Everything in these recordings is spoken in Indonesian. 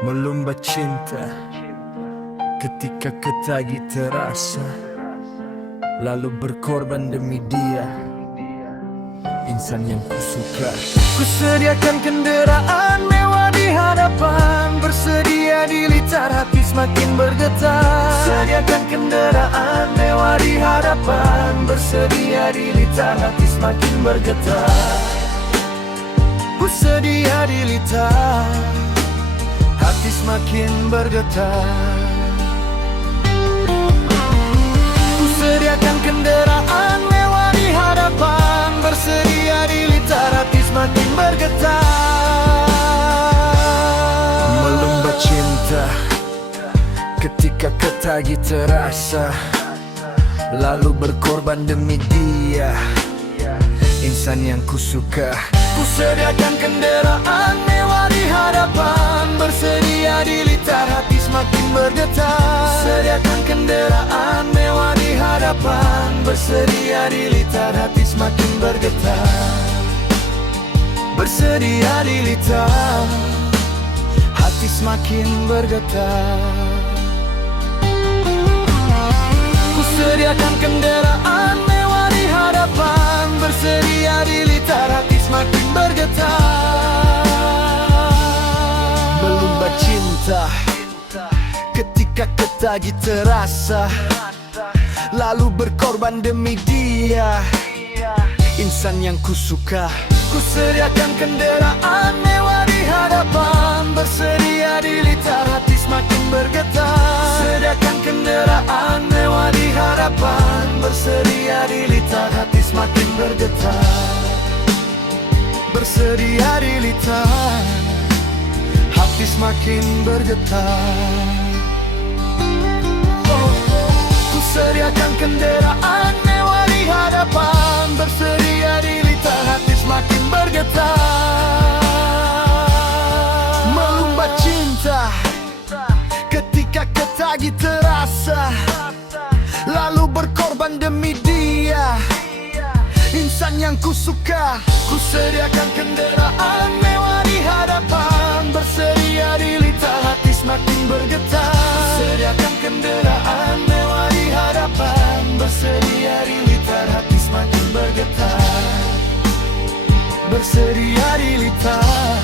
Melumba cinta ketika ketagi terasa, lalu berkorban demi dia, insan yang kusuka. Kusediakan kendaraan mewah di hadapan, bersedia dilitar hati semakin bergetar. Sediakan kendaraan mewah di hadapan, bersedia dilitar hati semakin bergetar. Kusedia dilitar, hati semakin bergetar. Kusediakan kendaraan mewah di hadapan, bersedia dilitar hati semakin bergetar. Melumba cinta ketika ketagi terasa, lalu berkorban demi dia, insan yang kusuka. Kusediakan kendaraan mewah di hadapan, bersedia dilitar hati semakin bergetar. Sediakan kendaraan mewah di hadapan, bersedia dilitar hati semakin bergetar. Bersedia dilitar, hati semakin bergetar. Kusediakan kendaraan mewah di hadapan, bersedia dilitar hati semakin bergetar. Melumba cinta ketika ketagi terasa, lalu berkorban demi dia, insan yang kusuka. Kusediakan kendaraan mewah di hadapan, bersedia dilitar hati semakin bergetar. Sediakan kendaraan mewah di hadapan, bersedia dilitar hati semakin bergetar. Bersedia dilitar, hati semakin bergetar. Kusediakan kendaraan mewah di hadapan, bersedia dilitar hati semakin bergetar. Melumba cinta ketika ketagi terasa, lalu berkorban demi dia, insan yang kusuka. Kusediakan kendaraan mewah di hadapan, bersedia dilitar hati semakin bergetar. Sediakan kendaraan mewah di hadapan, bersedia dilitar hati semakin bergetar. Bersedia dilitar,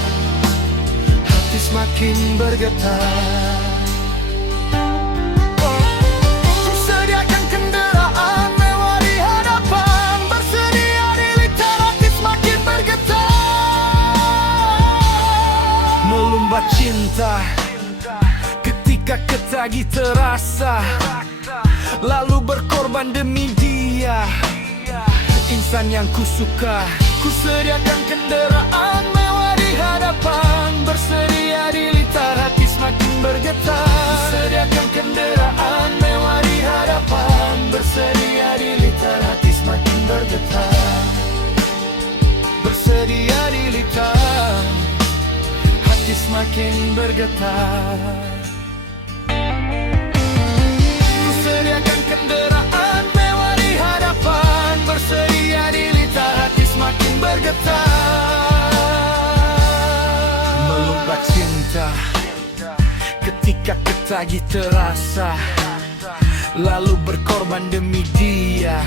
hati semakin bergetar. Sediakan kendaraan mewah di hadapan, bersedia dilitar hati semakin bergetar. Melumba cinta ketika ketagi terasa, lalu berkorban demi dia, insan yang kusuka. Kusediakan kendaraan mewah di hadapan, bersedia dilitar hati semakin bergetar. Sediakan kendaraan mewah di hadapan, bersedia dilitar hati semakin bergetar. Bersedia dilitar, hati semakin bergetar. Kusediakan kendaraan mewah di hadapan, bersedia dilitar hati semakin bergetar. Melumba cinta ketika ketagi terasa, lalu berkorban demi dia,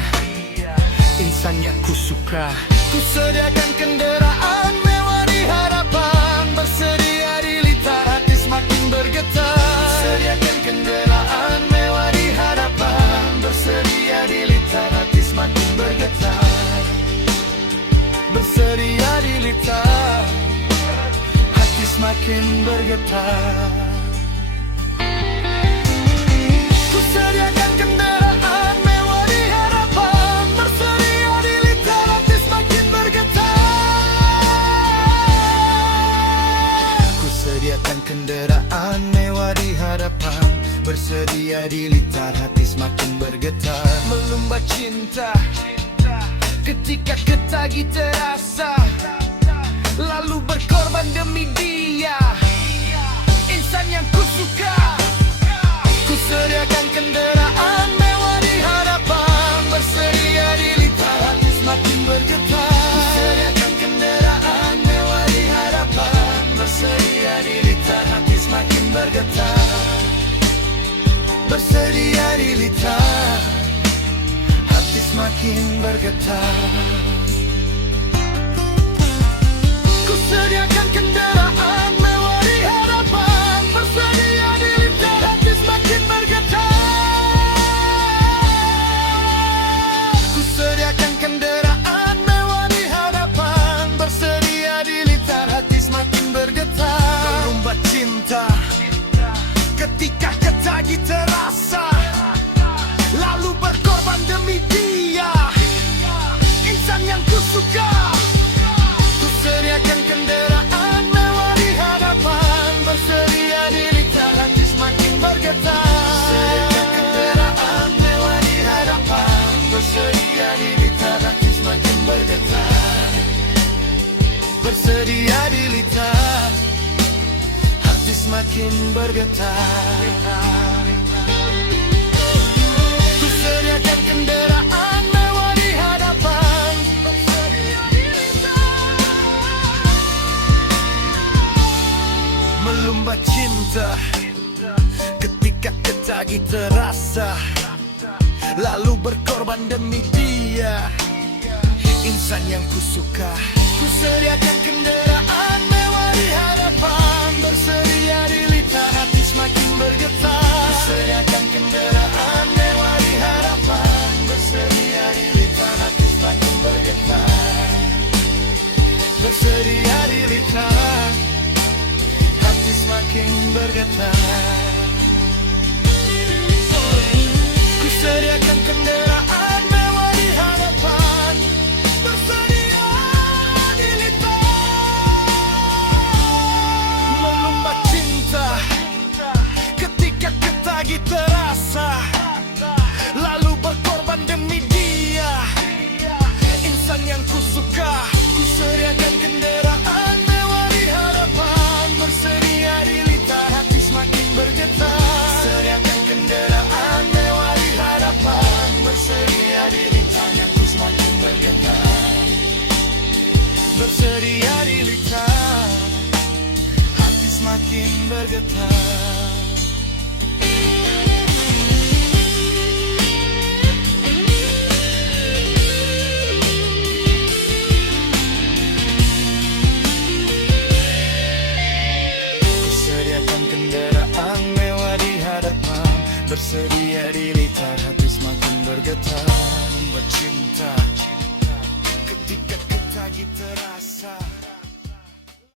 insan yang kusuka. Kusediakan kendaraan mewah di hadapan, bersedia dilitar hati semakin bergetar. Sediakan kendaraan mewah di hadapan, bersedia dilitar hati semakin bergetar. Bersedia dilitar, hati semakin bergetar. Kusediakan kendaraan mewah di hadapan, bersedia dilitar hati semakin bergetar. Kusediakan kendaraan mewah di hadapan, bersedia dilitar hati semakin bergetar. Melumba cinta ketika ketagi terasa, lalu berkorban demi dia, insan yang kusuka. Kusediakan kendaraan mewah di hadapan, bersedia dilitar hati semakin bergetar. Kusediakan kendaraan mewah di hadapan, bersedia dilitar hati semakin bergetar, bersedia di litar, hati semakin bergetar. Ku sediakan kendaraan mewah di hadapan, bersedia di litar, hati semakin bergetar. Ku sediakan kendaraan mewah di hadapan, bersedia di litar, hati semakin bergetar. Melompat cinta ketika ketagi terasa, lalu berkorban demi dia, insan yang ku suka. Ku sediakan kendaraan mewah di hadapan, bersedia di litar, hati semakin bergetar. Sediakan kendaraan mewah di hadapan, bersedia di litar, hati semakin bergetar. Bersedia di litar, hati semakin bergetar. Ku sediakan kendaraan mewah di hadapan, bersedia di litar. Melumbat cinta ketika ketagi terasa, lalu berkorban demi dia, insan yang ku suka. Ku sediakan kendaraan mewah di hadapan, bersedia di litar, hati semakin bergetar. Ku sediakan kendaraan mewah di hadapan, bersedia di litar, hati semakin bergetar. Bersedia di litar, hati semakin bergetar. Ku sediakan kendaraan mewah di hadapan, bersedia di litar. Melumbat cinta ketika ketagi terasa, lalu berkorban demi dia, insan yang ku suka. Ku sediakan kendaraan mewah di hadapan, bersedia di litar, hati semakin bergetar. Sediakan kendaraan mewah di hadapan, bersedia di litar, hati semakin bergetar. Bersedia di litar, hati semakin bergetar. Sediakan kendaraan mewah di hadapan, bersedia di litar, hati semakin bergetar. Membuat cinta ketika ketagi terasa.